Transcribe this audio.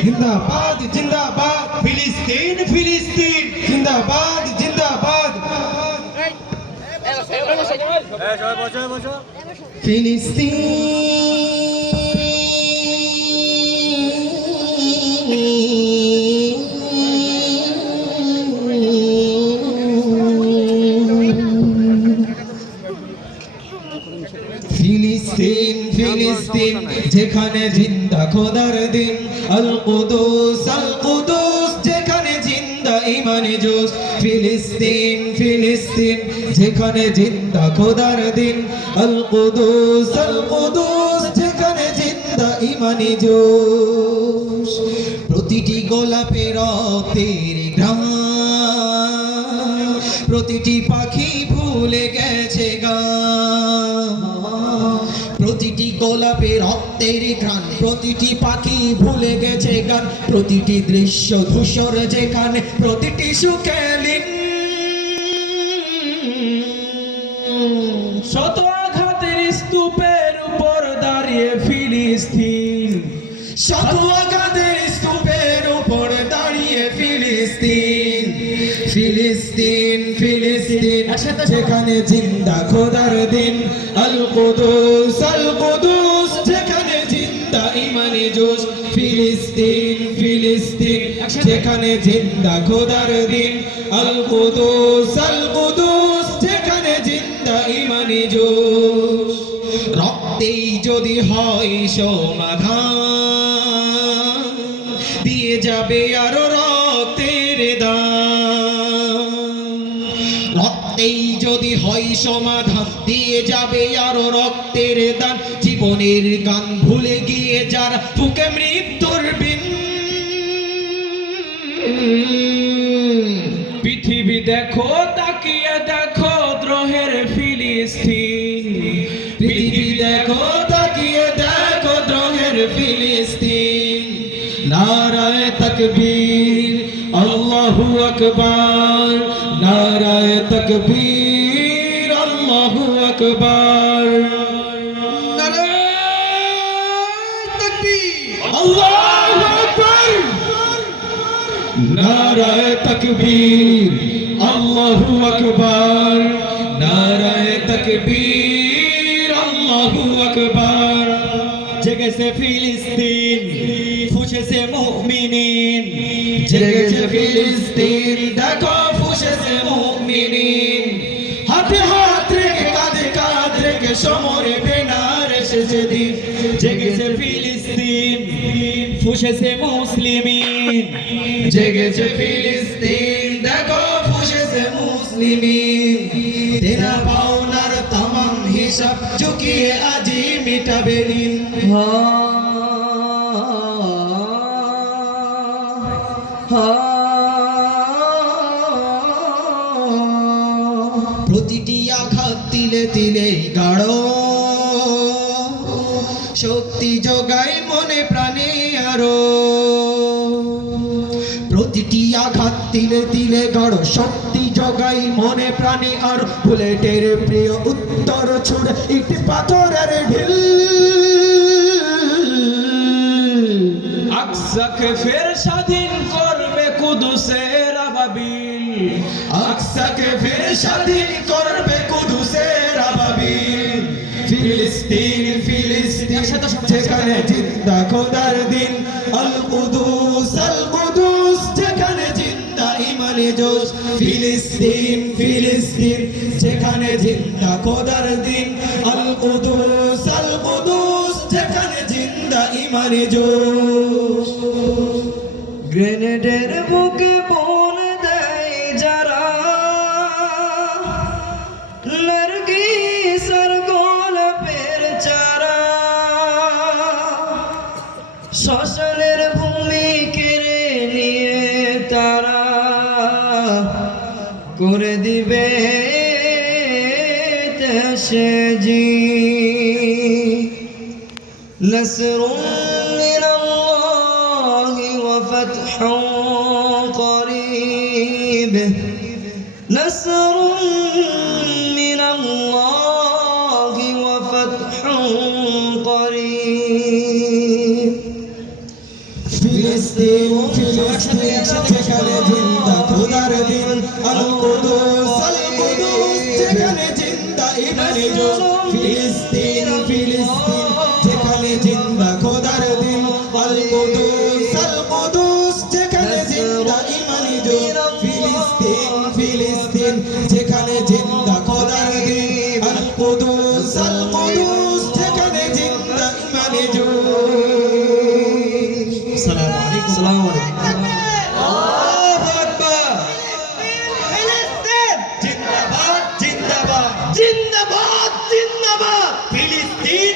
জিন্দাবাদ জিন্দাবাদ ফিলিস্তিন ফিলিস্তিন জিন্দাবাদ জিন্দাবাদ ফিলিস্তিন ফিলিস্তিন যেখানে জিন্দা খোদার দিন আল কুদুস যেখানে জিন্দা ইমানে জোশ ফিলিস্তিন ফিলিস্তিন যেখানে জিন্দা খোদার দিন আল কুদুস যেখানে জিন্দা ইমানে জোশ প্রতিটি গোলাপে রক্তের ঘ্রাণ প্রতিটি পাখি ভুলে গেছে গান প্রতিটি গোলাপে রক্তের ঘ্রাণ প্রতিটি পাখি ভুলে গেছে গান প্রতিটি দৃশ্য ধূসর যেখানে প্রতিটি সুখেলিন শত আঘাতের স্তূপের উপর দাঁড়িয়ে ফিলিস্তিন শত আঘাতের স্তূপের উপর দাঁড়িয়ে ফিলিস্তিন ফিলিস্তিন ফিলিস্তিন যেখানে জিন্দা খোদার দিন আল কুদুস যেখানে জিন্দা ইমানে জোশ ফিলিস্তিন ফিলিস্তিন যেখানে জিন্দা খোদার দিন আল কুদুস যেখানে জিন্দা ইমানে জোশ রক্তেই যদি হয় সমাধান দিয়ে যাবে আরো রক্তের দান রক্তেই যদি হয় সমাধান দিয়ে যাবে আরো রক্তের দান জীবনের গান ভুলে গিয়ে যারা বুকে মৃত্যুর বিন পৃথিবী দেখো তাকিয়ে দেখো দ্রোহের ফিলিস্তিন পৃথিবী দেখো তাকিয়ে দেখো দ্রোহের ফিলিস্তিন নারায়ে তাকবীর আল্লাহু আকবার নারায়ে তাকবীর আল্লাহু আকবার নারায়ে তাকবীর আল্লাহু আকবার নারায়ে তাকবীর আল্লাহু আকবার নারায়ে তাকবীর আল্লাহু আকবার জেগেছে ফিলিস্তিন ফুঁসেছে মুমিনিন জেগেছে ফিলিস্তিন দেখো ফুঁসেছে মুমিনিন হাতে হাত রেখে কাঁধে কাঁধ রেখে সমরে বেনার এসেছে দিন জেগেছে ফিলিস্তিন ফুঁসেছে মুসলিমিন জেগেছে ফিলিস্তিন দেখো ফুঁসেছে মুসলিমিন তেরা পাওনার তামাম হিসাব চুকিয়ে আজি মিটাবে দিন প্রতিটি আঘাত তিলে তিলে গাঢ় শক্তি যোগায় মনে প্রাণে আরো প্রতিটি আঘাত তিলে তিলে গাঢ় শক্তি যোগায় মনে প্রাণে আর বুলেটের প্রিয় উত্তর ছুড়ে ইট পাথরের ঢিল আকসাকে ফের স্বাধীন করবে কুদুসের আবাবিল আকসাকে ফের স্বাধীন করবে কুদুসের আবাবিল ফিলিস্তিন ফিলিস্তিন যেখানে জিন্দা খোদার দিন আল কুদুস যেখানে জিন্দা ইমানে জোশ ফিলিস্তিন ফিলিস্তিন যেখানে জিন্দা খোদার দিন আল কুদুস যেখানে জিন্দা ইমানে জোশ গ্রেনেডের বুকে বোন দেয় যারা নার্গিসের গোলাপের চারা শ্মশানের ভূমি কেড়ে নিয়ে তারা করে দিবে দেশে জি নসরুন মিনাল্লাহি ওয়া ফাতহুন করিব নসরুন মিনাল্লাহি ওয়া ফাতহুন করিব ফিলিস্তিন ফিলিস্তিন যেখানে জিন্দা খোদার দিন আল কুদুস যেখানে জিন্দা ইমানে জোশ ফিলিস্তিন ফিলিস্তিন যেখানে জিন্দা খোদার দিন আল কুদুস যেখানে জিন্দা ইমানে জোশ ফিলিস্তিন ফিলিস্তিন যেখানে জিন্দা খোদার দিন আল কুদুস যেখানে জিন্দা ইমানে জোশ সালাম আলাইকুম আসসালামু আলাইকুম জিন্দাবাদ জিন্দাবাদ জিন্দাবাদ জিন্দাবাদ ফিলিস্তিন